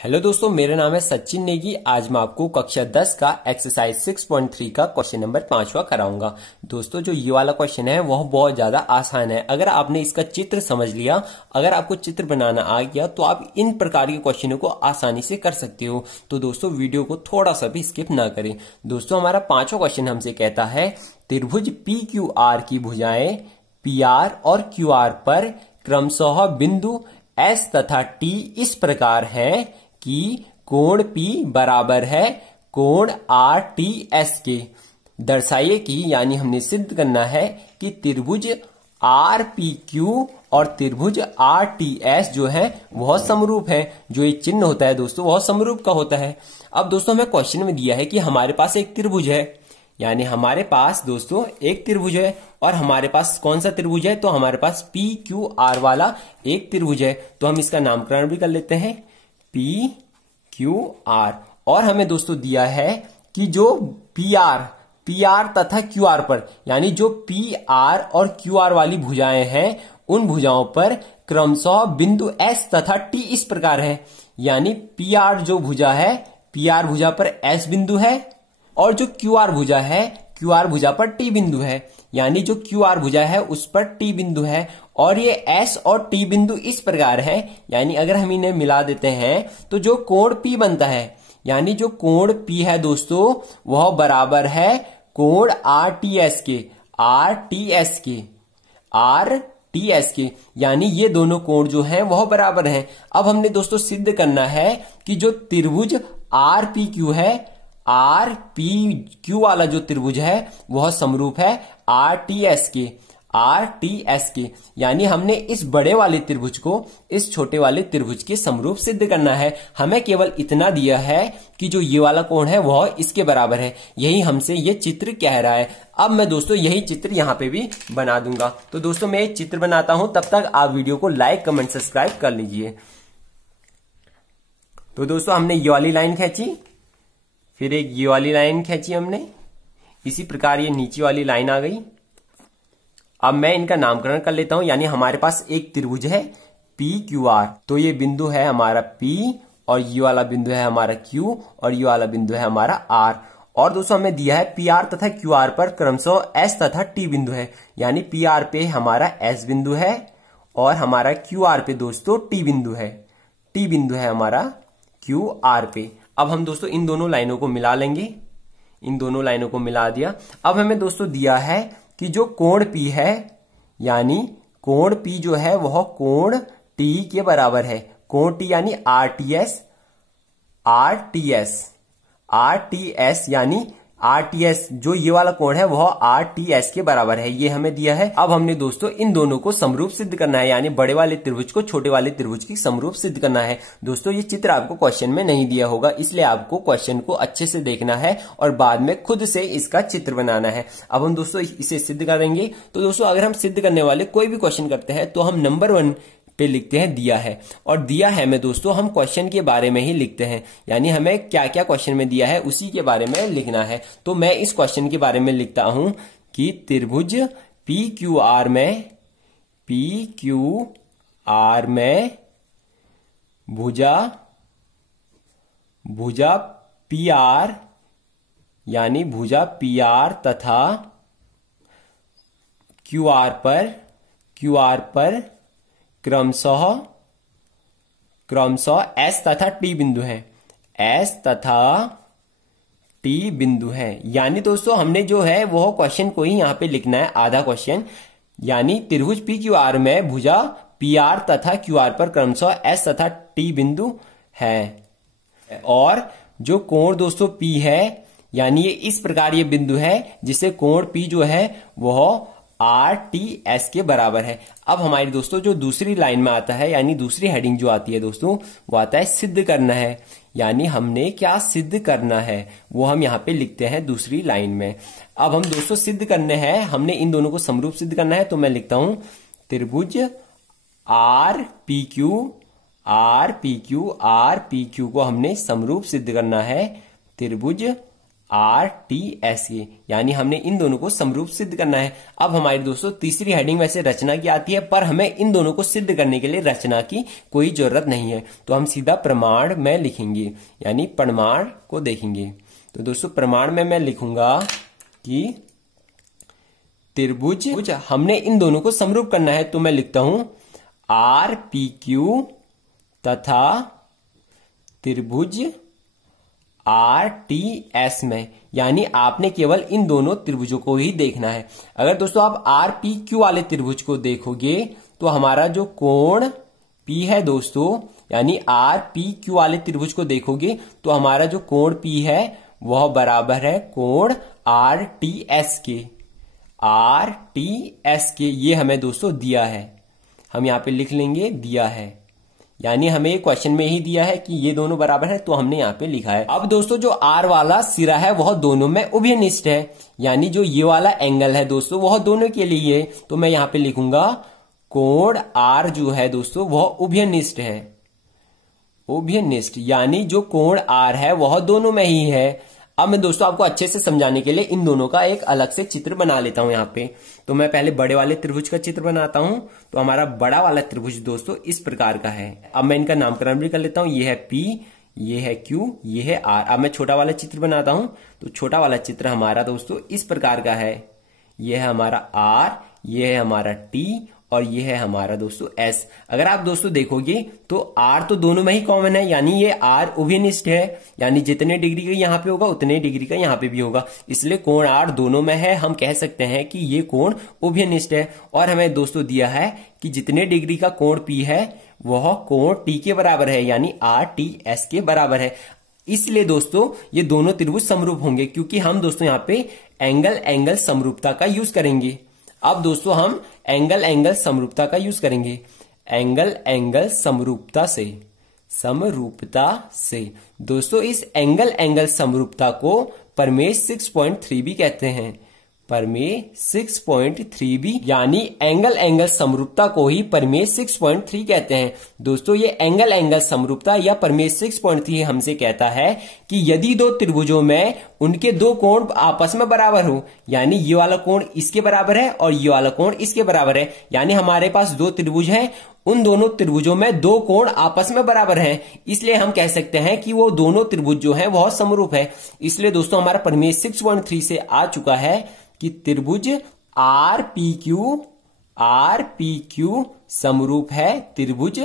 Hello दोस्तों, मेरा नाम है सचिन नेगी। आज मैं आपको कक्षा 10 का एक्सरसाइज 6.3 का क्वेश्चन नंबर 5वां कराऊंगा। दोस्तों, जो ये वाला क्वेश्चन है वह बहुत ज्यादा आसान है। अगर आपने इसका चित्र समझ लिया, अगर आपको चित्र बनाना आ गया, तो आप इन प्रकार के क्वेश्चनों को आसानी से कर सकते हो। तो दोस्तों, वीडियो को थोड़ा सा भी स्किप ना करें। दोस्तों, हमारा 5वां क्वेश्चन हमसे कहता है त्रिभुज पी क्यू आर की भुजाएं पी आर और क्यू आर पर क्रमशः बिंदु एस तथा टी इस प्रकार है कि कोण P बराबर है कोण आर टी एस के। दर्शाइए कि, यानी हमने सिद्ध करना है कि त्रिभुज आर पी क्यू और त्रिभुज आर टी एस जो है वह समरूप है। जो ये चिन्ह होता है दोस्तों वह समरूप का होता है। अब दोस्तों, हमें क्वेश्चन में दिया है कि हमारे पास एक त्रिभुज है, यानी हमारे पास दोस्तों एक त्रिभुज है। और हमारे पास कौन सा त्रिभुज है? तो हमारे पास पी क्यू आर वाला एक त्रिभुज है। तो हम इसका नामकरण भी कर लेते हैं पी क्यू आर। और हमें दोस्तों दिया है कि जो पी आर तथा क्यू आर पर, यानी जो पी आर और क्यू आर वाली भुजाएं हैं उन भुजाओं पर क्रमशः बिंदु एस तथा टी इस प्रकार है। यानी पी आर जो भुजा है, पी आर भुजा पर एस बिंदु है, और जो क्यू आर भुजा है, क्यू आर भुजा पर टी बिंदु है। यानी जो क्यू आर भुजा है उस पर टी बिंदु है। और ये एस और टी बिंदु इस प्रकार है, यानी अगर हम इन्हें मिला देते हैं तो जो कोण P बनता है, यानी जो कोण P है दोस्तों वह बराबर है कोण आर टी एस के। यानी ये दोनों कोण जो हैं वह बराबर हैं। अब हमने दोस्तों सिद्ध करना है कि जो त्रिभुज आर पी क्यू है, आर पी क्यू वाला जो त्रिभुज है वह समरूप है आर टी एस के। यानी हमने इस बड़े वाले त्रिभुज को इस छोटे वाले त्रिभुज के समरूप सिद्ध करना है। हमें केवल इतना दिया है कि जो ये वाला कोण है वह इसके बराबर है। यही हमसे ये चित्र कह रहा है। अब मैं दोस्तों यही चित्र यहां पे भी बना दूंगा। तो दोस्तों, मैं एक चित्र बनाता हूं, तब तक आप वीडियो को लाइक कमेंट सब्सक्राइब कर लीजिए। तो दोस्तों, हमने ये वाली लाइन खींची, फिर एक ये वाली लाइन खींची हमने, इसी प्रकार ये नीचे वाली लाइन आ गई। अब मैं इनका नामकरण कर लेता हूं। यानी हमारे पास एक त्रिभुज है पी क्यू आर, तो ये बिंदु है हमारा P, और ये वाला बिंदु है हमारा Q, और ये वाला बिंदु है हमारा R। और दोस्तों, हमें दिया है पी आर तथा क्यू आर पर क्रमशः S तथा T बिंदु है। यानी पी आर पे हमारा S बिंदु है और हमारा क्यू आर पे दोस्तों T बिंदु है हमारा क्यू आर पे। अब हम दोस्तों इन दोनों लाइनों को मिला लेंगे। इन दोनों लाइनों को मिला दिया। अब हमें दोस्तों दिया है कि जो कोण P है, यानी कोण P जो है वह कोण T के बराबर है। कोण T यानी आर टी एस, यानी आर टी एस जो ये वाला कोण है वह आर टी एस के बराबर है। ये हमें दिया है। अब हमने दोस्तों इन दोनों को समरूप सिद्ध करना है, यानी बड़े वाले त्रिभुज को छोटे वाले त्रिभुज की समरूप सिद्ध करना है। दोस्तों, ये चित्र आपको क्वेश्चन में नहीं दिया होगा, इसलिए आपको क्वेश्चन को अच्छे से देखना है और बाद में खुद से इसका चित्र बनाना है। अब हम दोस्तों इसे सिद्ध करेंगे। तो दोस्तों, अगर हम सिद्ध करने वाले कोई भी क्वेश्चन करते हैं तो हम नंबर 1 पे लिखते हैं दिया है। और दिया है में दोस्तों हम क्वेश्चन के बारे में ही लिखते हैं, यानी हमें क्या क्या क्वेश्चन में दिया है उसी के बारे में लिखना है। तो मैं इस क्वेश्चन के बारे में लिखता हूं कि त्रिभुज पी क्यू आर में भुजा पी आर, यानी भुजा पी आर तथा क्यू आर पर क्रमशः एस तथा टी बिंदु है। यानी दोस्तों, हमने जो है वह क्वेश्चन को ही यहां पे लिखना है, आधा क्वेश्चन। यानी त्रिभुज पी क्यू आर में भुजा पी आर तथा क्यू आर पर क्रमशः एस तथा टी बिंदु है। और जो कोण दोस्तों P है, यानी ये इस प्रकार ये बिंदु है जिसे कोण P जो है वह आर टी एस के बराबर है। अब हमारी दोस्तों जो दूसरी लाइन में आता है, यानी दूसरी हेडिंग जो आती है दोस्तों, वो आता है सिद्ध करना है। यानी हमने क्या सिद्ध करना है वो हम यहाँ पे लिखते हैं दूसरी लाइन में। अब हम दोस्तों सिद्ध करने हैं, हमने इन दोनों को समरूप सिद्ध करना है। तो मैं लिखता हूं त्रिभुज आर पी क्यू को हमने समरूप सिद्ध करना है। त्रिभुज RTS के, यानी हमने इन दोनों को समरूप सिद्ध करना है। अब हमारी दोस्तों तीसरी हेडिंग वैसे रचना की आती है, पर हमें इन दोनों को सिद्ध करने के लिए रचना की कोई जरूरत नहीं है, तो हम सीधा प्रमाण में लिखेंगे, यानी प्रमाण को देखेंगे। तो दोस्तों प्रमाण में मैं लिखूंगा कि त्रिभुज, हमने इन दोनों को समरूप करना है, तो मैं लिखता हूं RPQ तथा त्रिभुज RTS में, यानी आपने केवल इन दोनों त्रिभुजों को ही देखना है। अगर दोस्तों आप RPQ वाले त्रिभुज को देखोगे तो हमारा जो कोण P है दोस्तों, यानी RPQ वाले त्रिभुज को देखोगे तो हमारा जो कोण P है वह बराबर है कोण RTS के। RTS के ये हमें दोस्तों दिया है, हम यहां पे लिख लेंगे दिया है, यानी हमें क्वेश्चन में ही दिया है कि ये दोनों बराबर है, तो हमने यहाँ पे लिखा है। अब दोस्तों जो R वाला सिरा है वह दोनों में उभयनिष्ठ है, यानी जो ये वाला एंगल है दोस्तों वह दोनों के लिए है, तो मैं यहाँ पे लिखूंगा कोण R जो है दोस्तों वह उभयनिष्ठ है, उभयनिष्ठ, यानी जो कोण R है वह दोनों में ही है। अब मैं दोस्तों आपको अच्छे से समझाने के लिए इन दोनों का एक अलग से चित्र बना लेता हूं यहाँ पे। तो मैं पहले बड़े वाले त्रिभुज का चित्र बनाता हूं। तो हमारा बड़ा वाला त्रिभुज दोस्तों इस प्रकार का है। अब मैं इनका नामकरण भी कर लेता हूं, ये है P, ये है Q, ये है R। अब मैं छोटा वाला चित्र बनाता हूं, तो छोटा वाला चित्र हमारा दोस्तों इस प्रकार का है, ये है हमारा R, ये है हमारा T और ये है हमारा दोस्तों S। अगर आप दोस्तों देखोगे तो R तो दोनों में ही कॉमन है, यानी ये R उभयनिष्ठ है, यानी जितने डिग्री का यहाँ पे होगा उतने डिग्री का यहाँ पे भी होगा, इसलिए कोण R दोनों में है, हम कह सकते हैं कि ये कोण उभयनिष्ठ है। और हमें दोस्तों दिया है कि जितने डिग्री का कोण P है वह कोण T के बराबर है, यानी RTS के बराबर है। इसलिए दोस्तों ये दोनों त्रिभुज समरूप होंगे, क्योंकि हम दोस्तों यहाँ पे एंगल समरूपता का यूज करेंगे। अब दोस्तों हम एंगल समरूपता का यूज करेंगे, एंगल समरूपता से दोस्तों इस एंगल समरूपता को प्रमेय 6.3 भी कहते हैं, प्रमेय 6.3 भी, यानी एंगल समरूपता को ही प्रमेय 6.3 कहते हैं। दोस्तों ये एंगल समरूपता या प्रमेय 6.3 हमसे कहता है कि यदि दो त्रिभुजों में उनके दो कोण आपस में बराबर हो, यानी ये वाला कोण इसके बराबर है और ये वाला कोण इसके बराबर है, यानी हमारे पास दो त्रिभुज हैं, उन दोनों त्रिभुजों में दो कोण आपस में बराबर हैं, इसलिए हम कह सकते हैं कि वो दोनों त्रिभुज जो हैं वह समरूप है। इसलिए दोस्तों हमारा प्रमेय 6.3 से आ चुका है कि त्रिभुज RPQ समरूप है त्रिभुज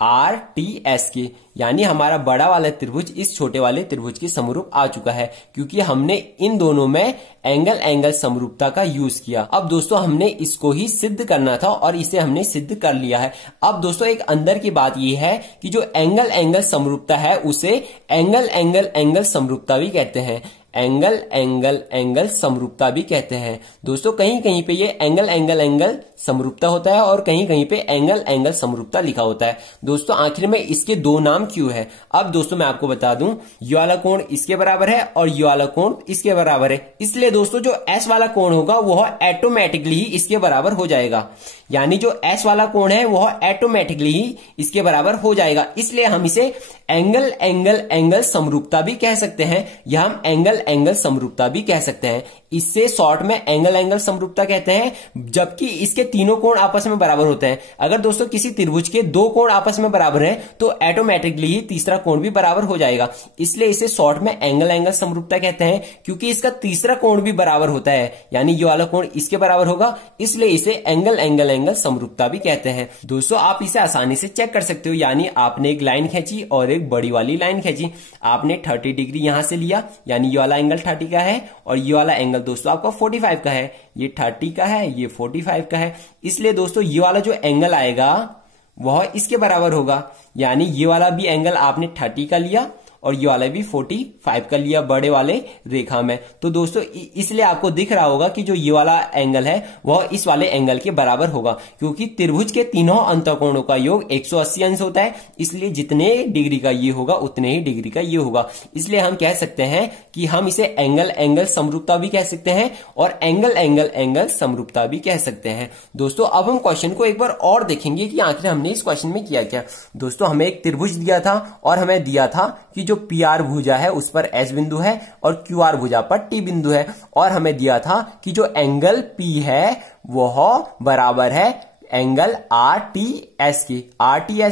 RTS के, यानी हमारा बड़ा वाला त्रिभुज इस छोटे वाले त्रिभुज के समरूप आ चुका है, क्योंकि हमने इन दोनों में एंगल समरूपता का यूज किया। अब दोस्तों हमने इसको ही सिद्ध करना था और इसे हमने सिद्ध कर लिया है। अब दोस्तों एक अंदर की बात यह है कि जो एंगल समरूपता है उसे एंगल समरूपता भी कहते हैं, एंगल समरूपता भी कहते हैं। दोस्तों कहीं कहीं पे ये एंगल समरूपता होता है और कहीं कहीं पे एंगल समरूपता लिखा होता है। दोस्तों आखिर में इसके दो नाम क्यों है? अब दोस्तों मैं आपको बता दूं, ये वाला कोण इसके बराबर है और ये वाला कोण इसके बराबर है, इसलिए दोस्तों जो S वाला कोण होगा वह ऑटोमेटिकली ही इसके बराबर हो जाएगा, यानी जो S वाला कोण है वह ऑटोमेटिकली ही इसके बराबर हो जाएगा। इसलिए हम इसे एंगल समरूपता भी कह सकते हैं या हम एंगल समरूपता भी कह सकते हैं। इससे शॉर्ट में एंगल समरूपता कहते हैं, जबकि इसके तीनों कोण आपस में बराबर होते हैं। अगर दोस्तों किसी त्रिभुज के दो कोण आपस में बराबर हैं तो ऑटोमेटिकली ही तीसरा कोण भी बराबर हो जाएगा, इसलिए इसे शॉर्ट में एंगल समरूपता कहते हैं, क्योंकि इसका तीसरा कोण भी बराबर होता है, यानी ये वाला कोण इसके बराबर होगा, इसलिए इसे एंगल समरूपता भी कहते हैं। दोस्तों आप इसे आसानी से चेक कर सकते हो, यानी आपने एक लाइन खींची और एक बड़ी वाली लाइन खींची, आपने 30 डिग्री यहां से लिया, यानी ये वाला एंगल 30 का है और ये वाला एंगल दोस्तों आपका 45 का है, ये 30 का है, ये 45 का है, इसलिए दोस्तों ये वाला जो एंगल आएगा वह इसके बराबर होगा, यानी ये वाला भी एंगल आपने 30 का लिया और ये वाला भी 45 का लिया बड़े वाले रेखा में। तो दोस्तों इसलिए आपको दिख रहा होगा कि जो ये वाला एंगल है वह इस वाले एंगल के बराबर होगा, क्योंकि त्रिभुज के तीनों अंतःकोणों का योग 180 अंश होता है, इसलिए जितने डिग्री का ये होगा उतने ही डिग्री का ये होगा। इसलिए हम कह सकते हैं कि हम इसे एंगल समरूपता भी कह सकते हैं और एंगल समरूपता भी कह सकते हैं। दोस्तों अब हम क्वेश्चन को एक बार और देखेंगे कि आखिर हमने इस क्वेश्चन में किया क्या। दोस्तों हमें एक त्रिभुज दिया था और हमें दिया था कि जो जो पी आर भुजा है उस पर एस बिंदु है और क्यू आर भुजा पर टी बिंदु है, और हमें दिया था कि जो एंगल पी है वह बराबर है एंगल आर टी एस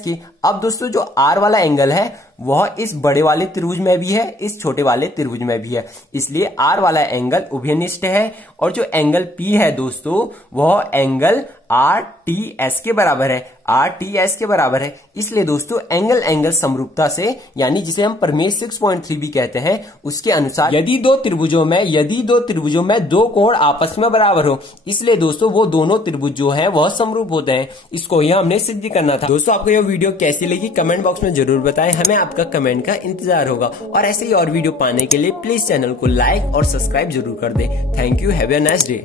की। अब दोस्तों जो आर वाला एंगल है वह इस बड़े वाले त्रिभुज में भी है, इस छोटे वाले त्रिभुज में भी है, इसलिए आर वाला एंगल उभयनिष्ठ है। और जो एंगल पी है दोस्तों वह एंगल आर टी एस के बराबर है, इसलिए दोस्तों एंगल एंगल समरूपता से, यानी जिसे हम प्रमेय 6.3 भी कहते हैं, उसके अनुसार यदि दो त्रिभुजों में दो कोण आपस में बराबर हो, इसलिए दोस्तों वो दोनों त्रिभुज जो है वह समरूप होते हैं। इसको यह हमने सिद्ध करना था। दोस्तों आपको यह वीडियो कैसी लगी कमेंट बॉक्स में जरूर बताएं, हमें आपका कमेंट का इंतजार होगा। और ऐसे ही और वीडियो पाने के लिए प्लीज चैनल को लाइक और सब्सक्राइब जरूर कर दें। Thank you, have a nice day.